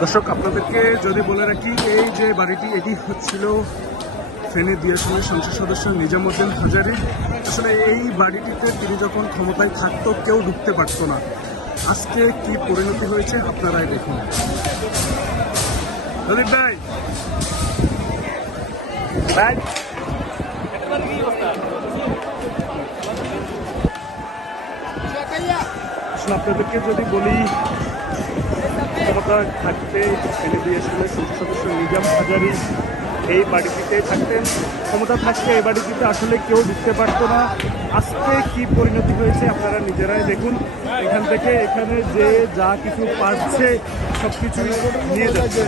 দর্শক, আপনাদেরকে যদি বলে রাখি, এই যে বাড়িটি এটি হচ্ছিল ফেনী দিয়াশনের সংসদ সদস্য নিজামুদ্দিন হাজারী। আসলে এই বাড়িটিতে তিনি যখন ক্ষমতায় থাকতো কেউ ঢুকতে পারত না। আজকে কি পরিণতি হয়েছে আপনারাই দেখুন। ললিত ভাই, আসলে আপনাদেরকে যদি বলি, ক্ষমতা থাকতে ফেনী দিয়াশনের সংসদ সদস্য নিজাম হাজারী এই বাড়িটিতে থাকতেন। ক্ষমতা থাকতে এই বাড়িটিতে আসলে কেউ ঢুকতে পারতো না। আজকে কি পরিণতি হয়েছে আপনারা নিজেরাই দেখুন। এখান থেকে এখানে যে যা কিছু পাচ্ছে সব কিছু নিয়ে যাচ্ছে।